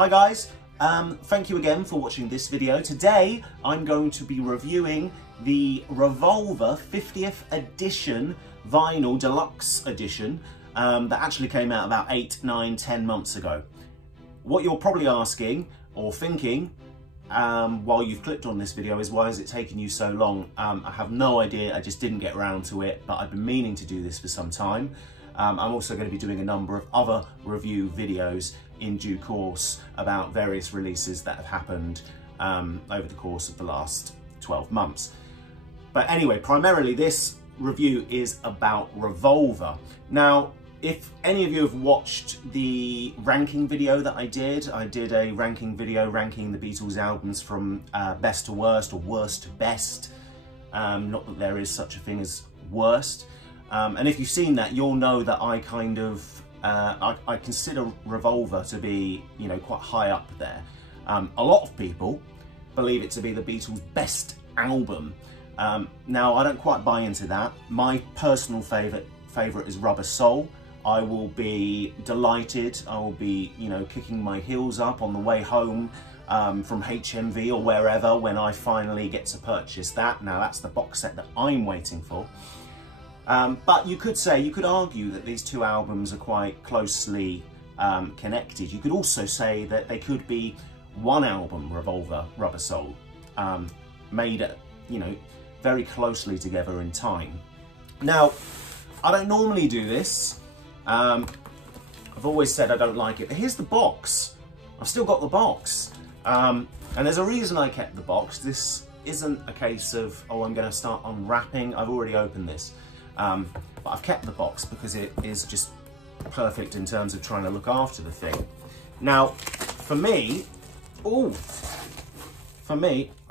Hi guys, thank you again for watching this video. Today I'm going to be reviewing the Revolver 50th edition vinyl deluxe edition that actually came out about 8, 9, 10 months ago. What you're probably asking or thinking while you've clicked on this video is, why is it taking you so long? I have no idea, I just didn't get around to it, but I've been meaning to do this for some time. I'm also going to be doing a number of other review videos in due course about various releases that have happened over the course of the last 12 months. But anyway, primarily this review is about Revolver. Now, if any of you have watched the ranking video that I did a ranking video ranking the Beatles albums from best to worst, or worst to best. Not that there is such a thing as worst. And if you've seen that, you'll know that I kind of, I consider Revolver to be, you know, quite high up there. A lot of people believe it to be the Beatles' best album. Now, I don't quite buy into that. My personal favourite is Rubber Soul. I will be delighted, I will be, you know, kicking my heels up on the way home from HMV or wherever when I finally get to purchase that. Now, that's the box set that I'm waiting for. But you could argue that these two albums are quite closely connected. You could also say that they could be one album, Revolver, Rubber Soul, made, you know, very closely together in time. Now, I don't normally do this. I've always said I don't like it, but here's the box. I've still got the box. And there's a reason I kept the box. This isn't a case of, oh, I'm going to start unwrapping. I've already opened this. But I've kept the box because it is just perfect in terms of trying to look after the thing. Now, for me, I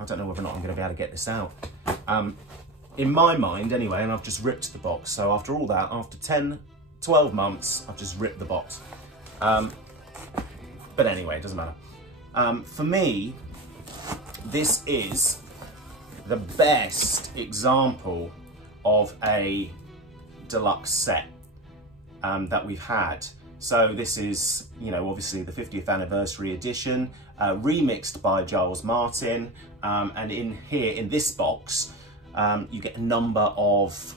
don't know whether or not I'm going to be able to get this out. In my mind, anyway, and I've just ripped the box. So after all that, after 10, 12 months, I've just ripped the box. But anyway, it doesn't matter. For me, this is the best example of a deluxe set that we've had. So this is, you know, obviously the 50th anniversary edition, remixed by Giles Martin, and in here, in this box, you get a number of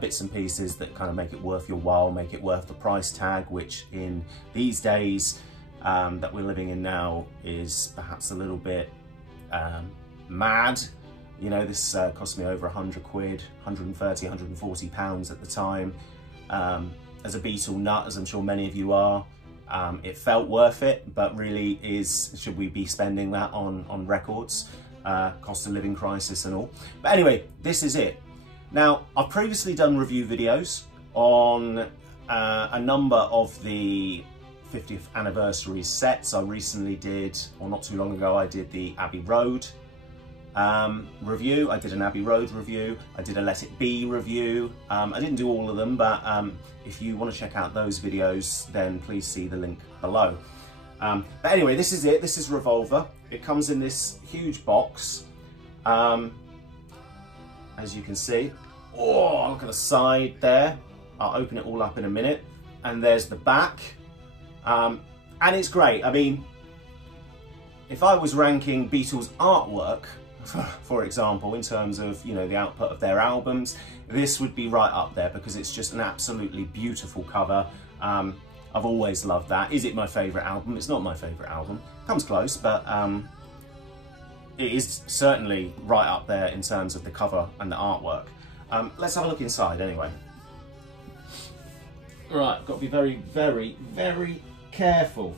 bits and pieces that kind of make it worth your while, make it worth the price tag, which in these days that we're living in now is perhaps a little bit mad. You know, this cost me over 100 quid, 130, 140 pounds at the time. As a Beatle nut, as I'm sure many of you are, it felt worth it, but really should we be spending that on records? Cost of living crisis and all. But anyway, this is it. Now, I've previously done review videos on a number of the 50th anniversary sets. I recently did, or not too long ago, I did the Abbey Road review. I did an Abbey Road review. I did a Let It Be review. I didn't do all of them, but if you want to check out those videos, then please see the link below. But anyway, this is it. This is Revolver. It comes in this huge box. As you can see. Oh, look at the side there. I'll open it all up in a minute. And there's the back. And it's great. I mean, if I was ranking Beatles artwork, for example, in terms of, you know, the output of their albums, this would be right up there because it's just an absolutely beautiful cover. I've always loved that. Is it my favourite album? It's not my favourite album. Comes close, but it is certainly right up there in terms of the cover and the artwork. Let's have a look inside anyway. Right, I've got to be very, very, very careful.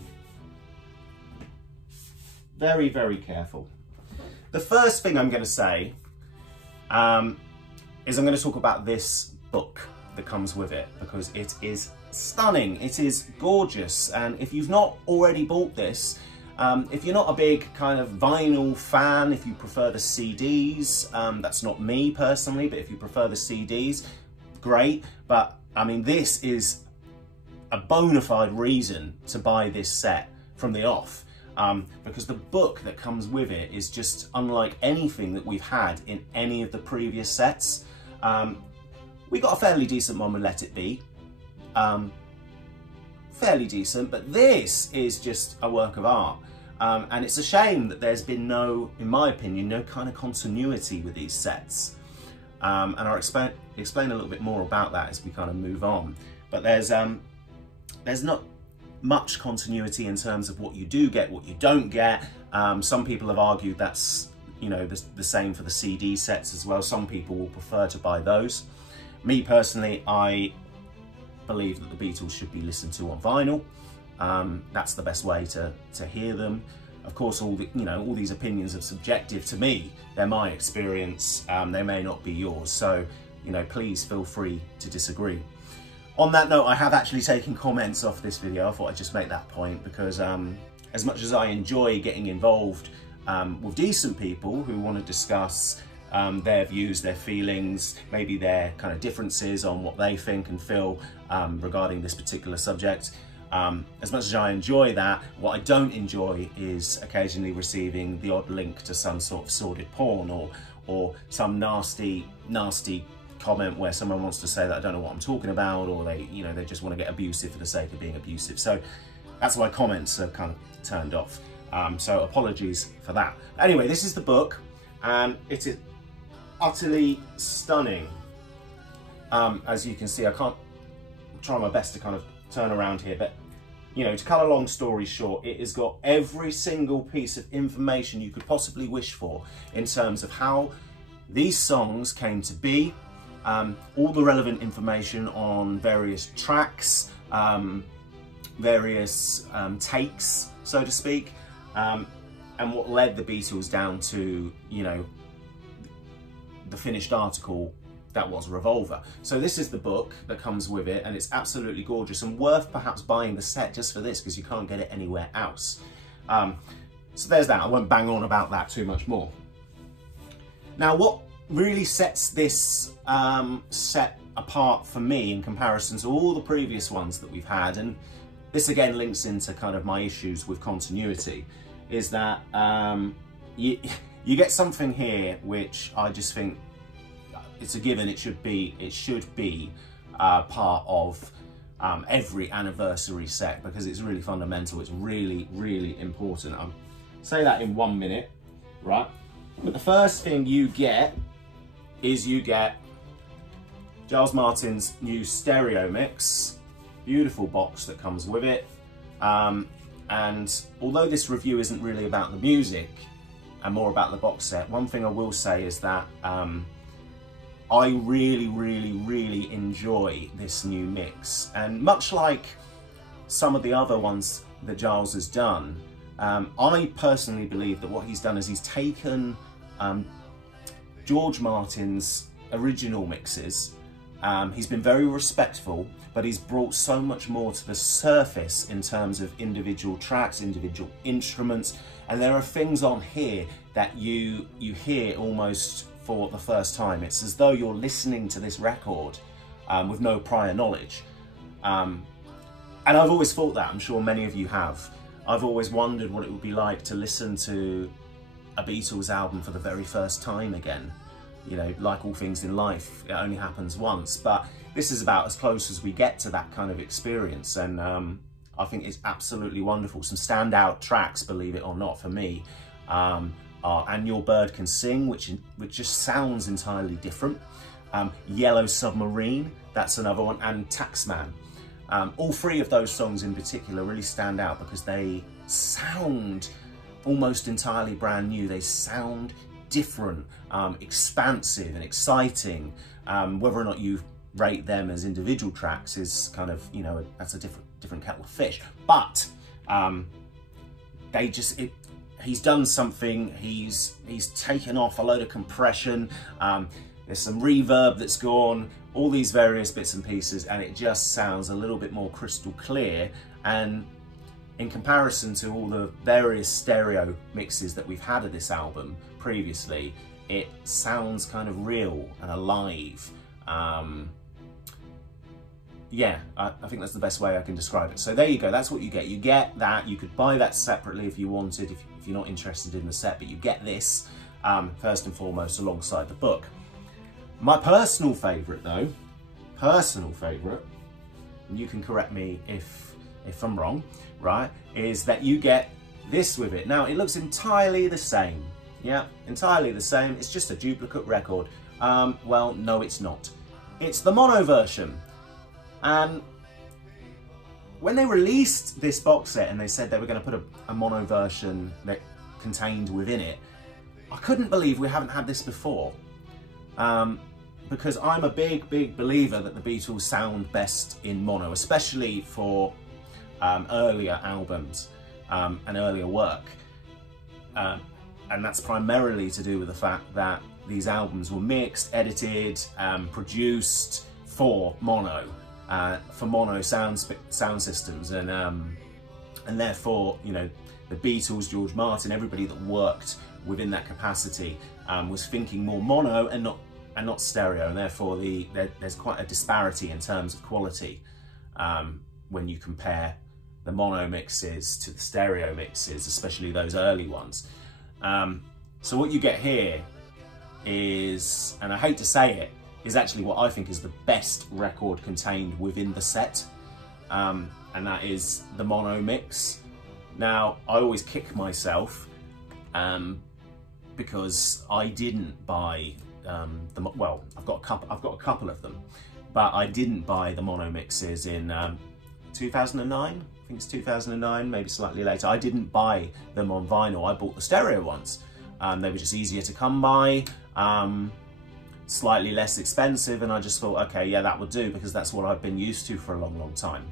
Very, very careful. The first thing I'm going to say is I'm going to talk about this book that comes with it, because it is stunning. It is gorgeous. And if you've not already bought this, if you're not a big kind of vinyl fan, if you prefer the CDs, that's not me personally, but if you prefer the CDs, great. But I mean, this is a bona fide reason to buy this set from the off. Because the book that comes with it is just unlike anything that we've had in any of the previous sets. We got a fairly decent one with Let It Be. fairly decent, but this is just a work of art. And it's a shame that there's been no, in my opinion, no kind of continuity with these sets. And I'll explain a little bit more about that as we kind of move on. But there's not much continuity in terms of what you do get, what you don't get. Some people have argued that's, you know, the same for the CD sets as well. Some people will prefer to buy those. Me personally, I believe that the Beatles should be listened to on vinyl. That's the best way to hear them. Of course, all these opinions are subjective to me. They're my experience. They may not be yours. So, you know, please feel free to disagree. On that note, I have actually taken comments off this video. I thought I'd just make that point because as much as I enjoy getting involved with decent people who want to discuss their views, their feelings, maybe their kind of differences on what they think and feel regarding this particular subject. As much as I enjoy that, what I don't enjoy is occasionally receiving the odd link to some sort of sordid porn or some nasty comment where someone wants to say that I don't know what I'm talking about, or they just want to get abusive for the sake of being abusive. So that's why comments are kind of turned off. So apologies for that. Anyway, this is the book, and it is utterly stunning. As you can see, I can't try my best to kind of turn around here, but you know, to cut a long story short, it has got every single piece of information you could possibly wish for in terms of how these songs came to be, all the relevant information on various tracks, various takes, so to speak, and what led the Beatles down to, you know, the finished article that was Revolver. So this is the book that comes with it, and it's absolutely gorgeous and worth perhaps buying the set just for this, because you can't get it anywhere else. So there's that. I won't bang on about that too much more. Now, what really sets this set apart for me in comparison to all the previous ones that we've had, and this again links into kind of my issues with continuity, is that you get something here which I just think it's a given. It should be part of every anniversary set, because it's really fundamental. It's really, really important. I'll say that in 1 minute, right? But the first thing you get is Giles Martin's new stereo mix, beautiful box that comes with it. And although this review isn't really about the music and more about the box set, one thing I will say is that I really, really, really enjoy this new mix. And much like some of the other ones that Giles has done, I personally believe that what he's done is he's taken George Martin's original mixes. He's been very respectful, but he's brought so much more to the surface in terms of individual tracks, individual instruments, and there are things on here that you hear almost for the first time. It's as though you're listening to this record with no prior knowledge. And I've always thought that, I'm sure many of you have. I've always wondered what it would be like to listen to a Beatles album for the very first time again. You know, like all things in life, it only happens once, but this is about as close as we get to that kind of experience, and I think it's absolutely wonderful. Some standout tracks, believe it or not, for me, are And Your Bird Can Sing, which just sounds entirely different. Yellow Submarine, that's another one, and Taxman. All three of those songs in particular really stand out because they sound almost entirely brand new. They sound different, expansive and exciting. Whether or not you rate them as individual tracks is kind of, you know, that's a different kettle of fish. But he's done something. He's taken off a load of compression. There's some reverb that's gone, all these various bits and pieces, and it just sounds a little bit more crystal clear. And in comparison to all the various stereo mixes that we've had of this album previously, it sounds kind of real and alive. Yeah, I think that's the best way I can describe it. So there you go, that's what you get. You get that. You could buy that separately if you wanted, if you're not interested in the set, but you get this first and foremost alongside the book. My personal favourite though, and you can correct me if if I'm wrong, right, is that you get this with it. Now, it looks entirely the same. Yeah, entirely the same. It's just a duplicate record. Well, no, it's not. It's the mono version. And when they released this box set and they said they were going to put a mono version that contained within it, I couldn't believe we haven't had this before. Because I'm a big believer that the Beatles sound best in mono, especially for earlier albums and earlier work. And that's primarily to do with the fact that these albums were mixed, edited, produced for mono sound systems, and therefore, you know, the Beatles, George Martin, everybody that worked within that capacity was thinking more mono and not stereo, and therefore there's quite a disparity in terms of quality when you compare the mono mixes to the stereo mixes, especially those early ones. So what you get here is, and I hate to say it, is actually what I think is the best record contained within the set, and that is the mono mix. Now, I always kick myself because I didn't buy well, I've got a couple of them, but I didn't buy the mono mixes in 2009. I think it's 2009, maybe slightly later. I didn't buy them on vinyl. I bought the stereo ones. They were just easier to come by, slightly less expensive, and I just thought, okay, yeah, that would do, because that's what I've been used to for a long time.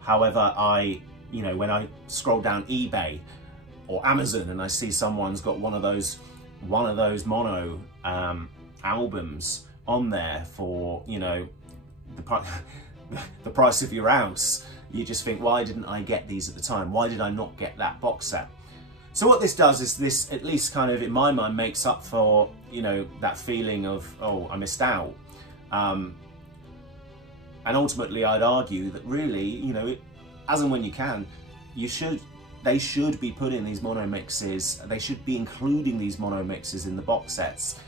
However, you know, when I scroll down eBay or Amazon and I see someone's got one of those mono albums on there for, you know, the price of your house, you just think, why didn't I get these at the time? Why did I not get that box set? So what this does is this, at least kind of in my mind, makes up for, you know, that feeling of, oh, I missed out. And ultimately I'd argue that really, you know, as and when you can, they should be putting these mono mixes, they should be including these mono mixes in the box sets.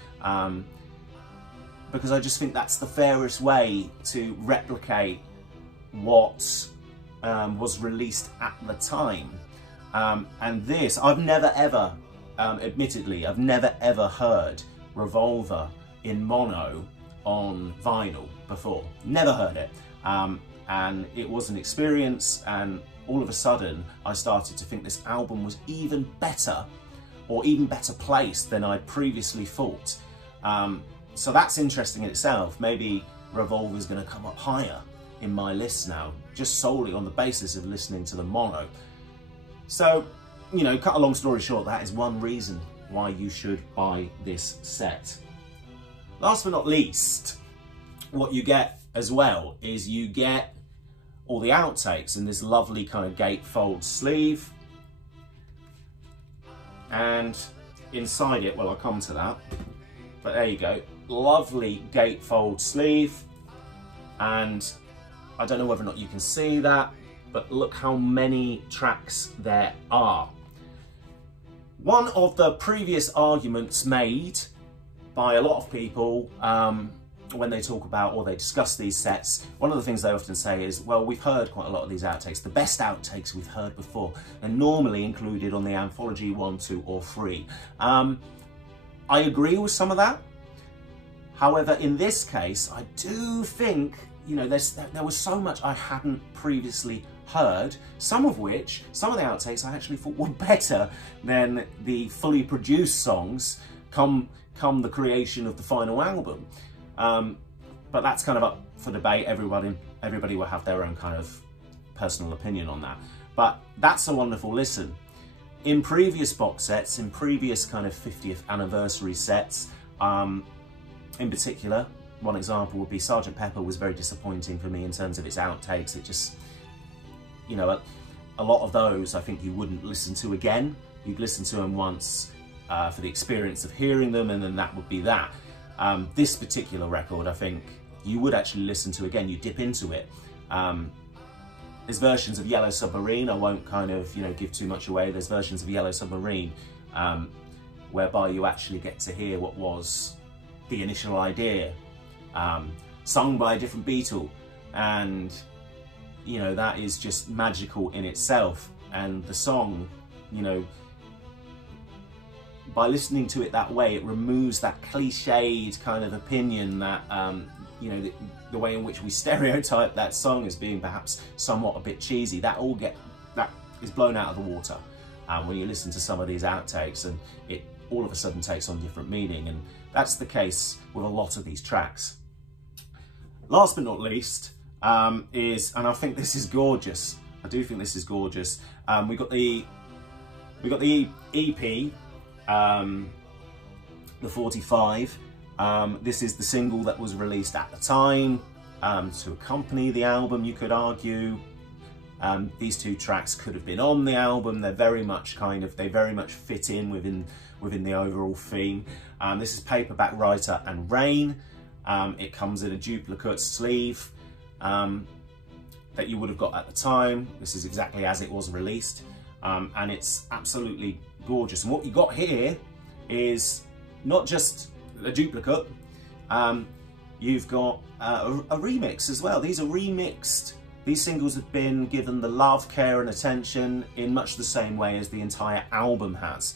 Because I just think that's the fairest way to replicate what was released at the time. And this, I've never ever, admittedly, I've never ever heard Revolver in mono on vinyl before. Never heard it. And it was an experience, and all of a sudden I started to think this album was even better, or even better placed than I'd previously thought. So that's interesting in itself. Maybe Revolver's going to come up higher in my list now, just solely on the basis of listening to the mono. So, you know, cut a long story short, that is one reason why you should buy this set. Last but not least, what you get as well is you get all the outtakes in this lovely kind of gatefold sleeve. And inside it, well, I'll come to that, but there you go. Lovely gatefold sleeve. And I don't know whether or not you can see that, but look how many tracks there are. One of the previous arguments made by a lot of people when they talk about or they discuss these sets, one of the things they often say is, well, we've heard quite a lot of these outtakes. The best outtakes we've heard before are normally included on the Anthology 1, 2 or 3. I agree with some of that. However, in this case, I do think, you know, there was so much I hadn't previously heard, some of the outtakes I actually thought were better than the fully produced songs come the creation of the final album. But that's kind of up for debate. Everybody will have their own kind of personal opinion on that. But that's a wonderful listen. In previous box sets, in previous kind of 50th anniversary sets, in particular, one example would be Sgt. Pepper was very disappointing for me in terms of its outtakes. It just, you know, a lot of those I think you wouldn't listen to again. You'd listen to them once for the experience of hearing them, and then that would be that. This particular record, I think you would actually listen to again. You dip into it. There's versions of Yellow Submarine. I won't kind of, you know, give too much away. There's versions of Yellow Submarine whereby you actually get to hear what was the initial idea, sung by a different Beatle, and you know, that is just magical in itself. And the song, you know, by listening to it that way, it removes that cliched kind of opinion that, you know, the way in which we stereotype that song as being perhaps somewhat a bit cheesy. That is blown out of the water when you listen to some of these outtakes, and it all of a sudden takes on different meaning. And that's the case with a lot of these tracks. Last but not least is, and I think this is gorgeous. I do think this is gorgeous. We got the EP, the 45. This is the single that was released at the time to accompany the album, you could argue. These two tracks could have been on the album. They're very much they very much fit in within the overall theme. This is Paperback Writer and Rain. It comes in a duplicate sleeve that you would have got at the time. This is exactly as it was released, and it's absolutely gorgeous. And what you got here is not just a duplicate, you've got a remix as well. These are remixed. These singles have been given the love, care and attention in much the same way as the entire album has.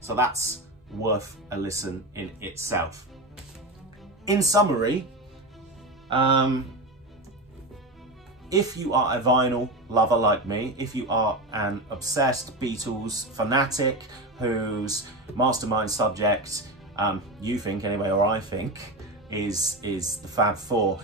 So that's worth a listen in itself. In summary, if you are a vinyl lover like me, if you are an obsessed Beatles fanatic whose mastermind subject you think anyway, or I think, is the Fab Four,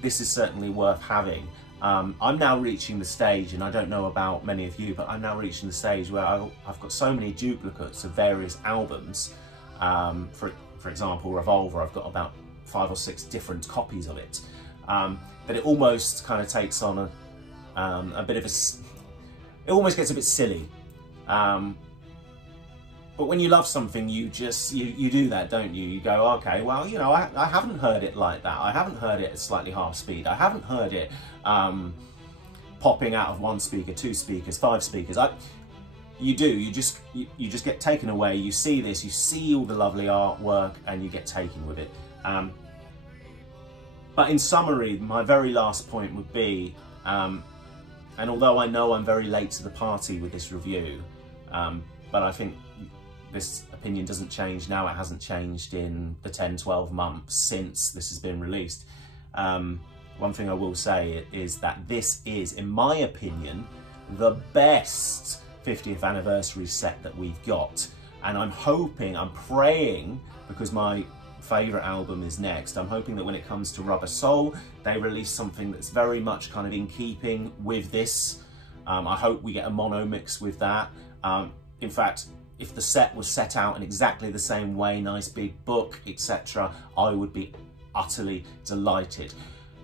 this is certainly worth having. I'm now reaching the stage, and I don't know about many of you, but I'm now reaching the stage where I've got so many duplicates of various albums. For example, Revolver, I've got about 5 or 6 different copies of it. That it almost kind of takes on a bit of it almost gets a bit silly. But when you love something, you do that, don't you? You go, okay, well, you know, I haven't heard it like that. I haven't heard it at slightly half speed. I haven't heard it popping out of 1 speaker, 2 speakers, 5 speakers. You do, you just get taken away. You see this, you see all the lovely artwork, and you get taken with it. But in summary, my very last point would be, and although I know I'm very late to the party with this review, but I think this opinion doesn't change now. It hasn't changed in the 10-12 months since this has been released. One thing I will say is that this is, in my opinion, the best 50th anniversary set that we've got. And I'm hoping, I'm praying, because my favourite album is next, I'm hoping that when it comes to Rubber Soul, they release something that's very much kind of in keeping with this. I hope we get a mono mix with that. In fact, if the set was set out in exactly the same way, nice big book, etc., I would be utterly delighted.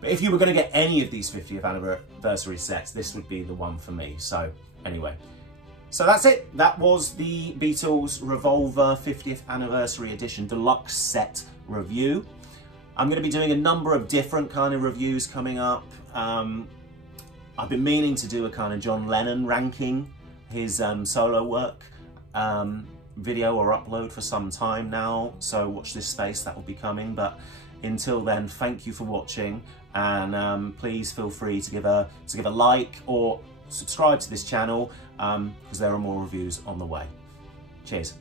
But if you were going to get any of these 50th anniversary sets, this would be the one for me. So anyway, so that's it. That was the Beatles Revolver 50th Anniversary Edition Deluxe Set review. I'm going to be doing a number of different kind of reviews coming up. I've been meaning to do a kind of John Lennon ranking his solo work video or upload for some time now, so watch this space, that will be coming. But until then, thank you for watching, and please feel free to give a like or subscribe to this channel, because there are more reviews on the way. Cheers.